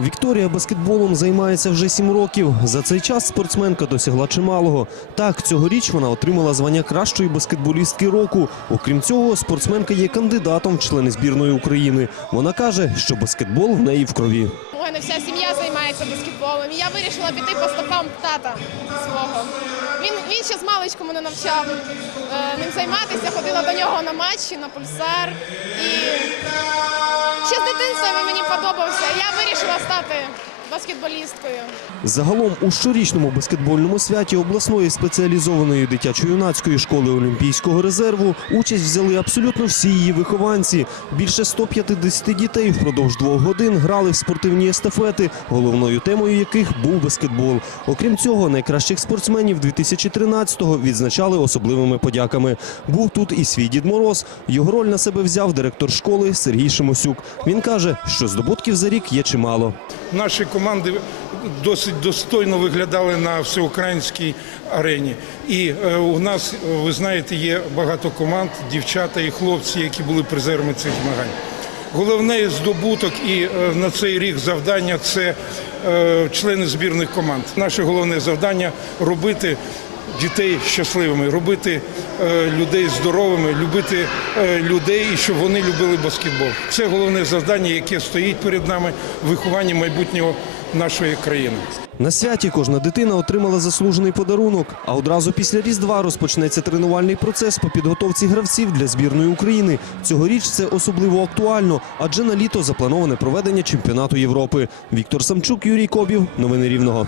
Вікторія баскетболом займається вже сім років. За цей час спортсменка досягла чималого. Так, цьогоріч вона отримала звання кращої баскетболістки року. Окрім цього, спортсменка є кандидатом в члени збірної України. Вона каже, що баскетбол в неї в крові. У мене вся сім'я займається баскетболом. Я вирішила піти по стопам тата свого. Він, він ще з маличку мене навчав е, ним займатися, ходила до нього на матчі, на пульсар. І він мені подобався. Я вирішила стати баскетболісткою. Загалом у щорічному баскетбольному святі обласної спеціалізованої дитячо-юнацької школи Олімпійського резерву участь взяли абсолютно всі її вихованці. Більше 150 дітей впродовж двох годин грали в спортивні естафети, головною темою яких був баскетбол. Окрім цього, найкращих спортсменів 2013-го відзначали особливими подяками. Був тут і свій Дід Мороз. Його роль на себе взяв директор школи Сергій Шимосюк. Він каже, що здобутків за рік є чимало. Наші команди досить достойно виглядали на всеукраїнській арені. І е, у нас, ви знаєте, є багато команд, дівчата і хлопці, які були призерами цих змагань. Головний здобуток і е, на цей рік завдання це е, члени збірних команд. Наше головне завдання робити дітей щасливими, робити е, людей здоровими, любити е, людей і щоб вони любили баскетбол. Це головне завдання, яке стоїть перед нами в вихованні майбутнього нашої країни. На святі кожна дитина отримала заслужений подарунок. А одразу після Різдва розпочнеться тренувальний процес по підготовці гравців для збірної України. Цьогоріч це особливо актуально, адже на літо заплановане проведення чемпіонату Європи. Віктор Самчук, Юрій Кобів. Новини Рівного.